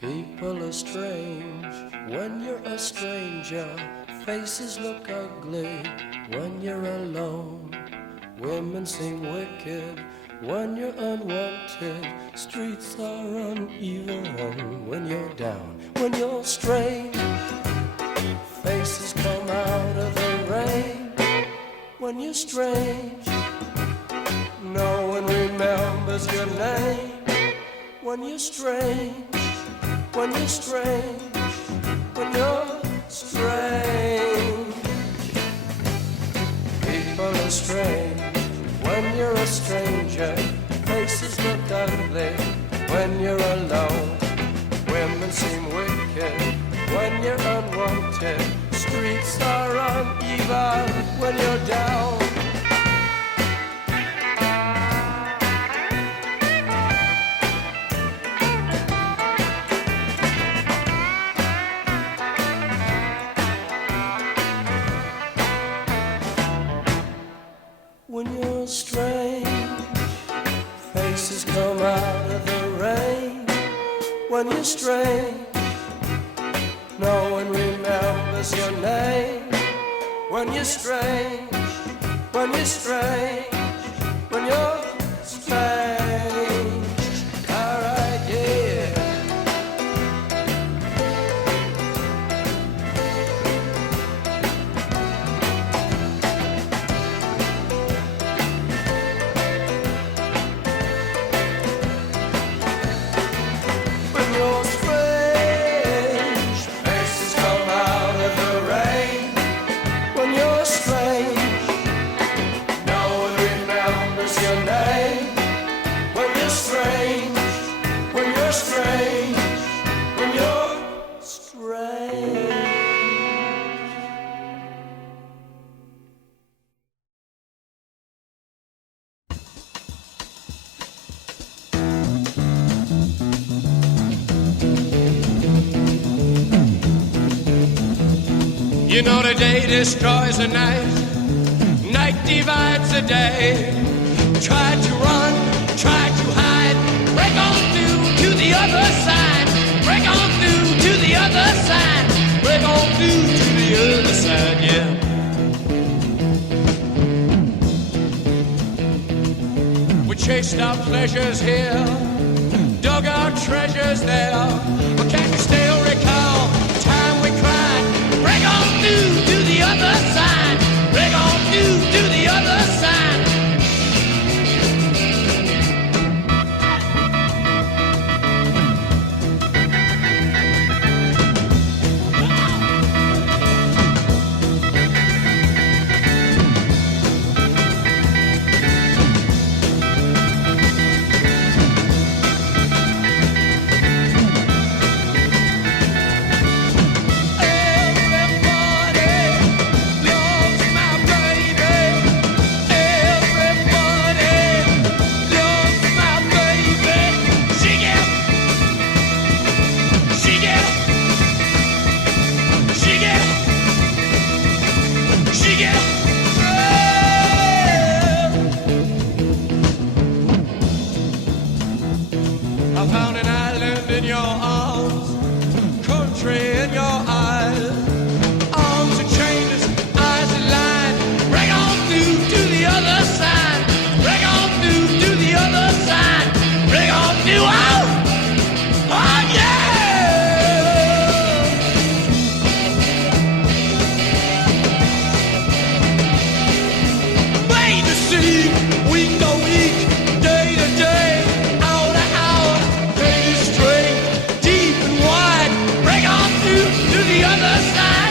People are strange when you're a stranger. Faces look ugly when you're alone. Women seem wicked when you're unwanted. Streets are uneven when you're down. When you're strange, faces come out of the rain. When you're strange, no one remembers your name. When you're strange, when you're strange, when you're strange. People are strange when you're a stranger. Faces look ugly when you're alone. Women seem wicked when you're unwanted. Streets are uneven when you're down. When you're strange, faces come out of the rain. When you're strange, no one remembers your name. When you're strange, when you're strange, when you're strange. Alright, yeah. When you're strange, faces come out of the rain. When you're strange, no one remembers your name. When you're strange, when you're strange, when you're strange. You know the day destroys the night, night divides the day. Try to run, try to hide, break on through to the other side, break on through to the other side, break on through to the other side, yeah. We chased our pleasures here, dug our treasures there, but can you still recall the time we cried? Break on through to the other side. Break on through to the other side. I found an island in your arms, country in your eyes. Arms are chainless, eyes are lined. Break on through to the other side. Break on through to the other side. Break on through. Oh, oh yeah! Made to see, week to week, day to day. To the other side.